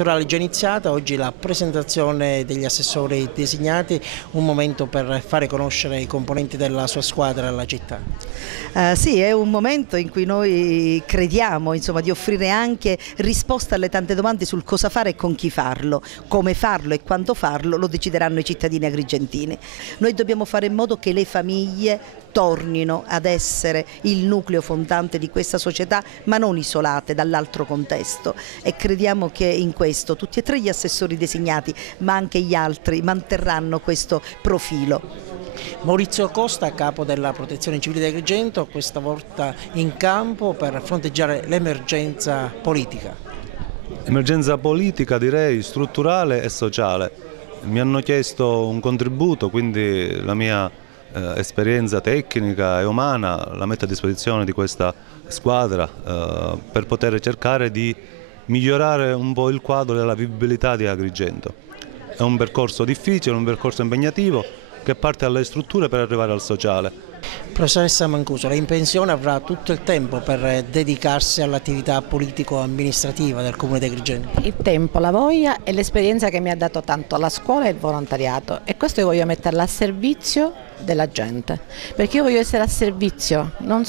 elettorale è già iniziata, oggi la presentazione degli assessori designati, un momento per fare conoscere i componenti della sua squadra alla città. Sì, è un momento in cui noi crediamo, insomma, di offrire anche risposte alle tante domande sul cosa fare e con chi farlo, come farlo e quando farlo lo decideranno i cittadini agrigentini. Noi dobbiamo fare in modo che le famiglie tornino ad essere il nucleo fondante di questa società, ma non isolate dall'altro contesto, e crediamo che in questo tutti e tre gli assessori designati, ma anche gli altri, manterranno questo profilo. Maurizio Costa, capo della Protezione Civile di Agrigento, questa volta in campo per fronteggiare l'emergenza politica. Emergenza politica, direi strutturale e sociale. Mi hanno chiesto un contributo, quindi la mia esperienza tecnica e umana la metto a disposizione di questa squadra per poter cercare di migliorare un po' il quadro della vivibilità di Agrigento. È un percorso difficile, un percorso impegnativo che parte dalle strutture per arrivare al sociale. Professoressa Mancuso, lei in pensione avrà tutto il tempo per dedicarsi all'attività politico-amministrativa del Comune di Agrigento. Il tempo, la voglia e l'esperienza che mi ha dato tanto la scuola e il volontariato, e questo io voglio metterla a servizio della gente, perché io voglio essere a servizio, non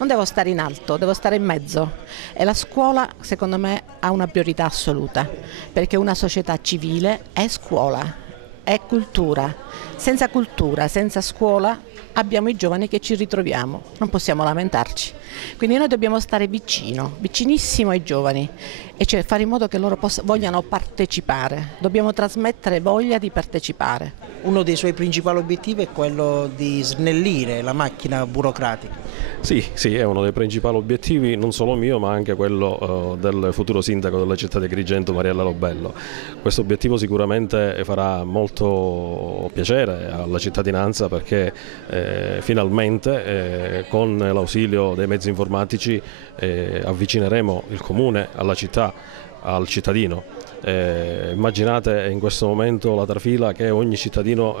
devo stare in alto, devo stare in mezzo, e la scuola secondo me ha una priorità assoluta, perché una società civile è scuola, è cultura. Senza scuola abbiamo i giovani che ci ritroviamo, non possiamo lamentarci. Quindi noi dobbiamo stare vicinissimo ai giovani, e cioè fare in modo che loro vogliano partecipare, dobbiamo trasmettere voglia di partecipare. Uno dei suoi principali obiettivi è quello di snellire la macchina burocratica. Sì, è uno dei principali obiettivi, non solo mio ma anche quello del futuro sindaco della città di Agrigento, Mariella Lobello. Questo obiettivo sicuramente farà molto piacere alla cittadinanza, perché finalmente con l'ausilio dei mezzi informatici avvicineremo il comune alla città, al cittadino. Immaginate in questo momento la trafila che ogni cittadino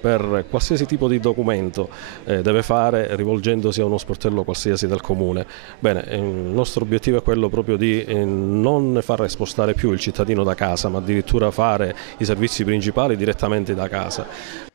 per qualsiasi tipo di documento deve fare rivolgendosi a uno sportello qualsiasi del comune. Bene, il nostro obiettivo è quello proprio di non far spostare più il cittadino da casa, ma addirittura fare i servizi principali direttamente da casa.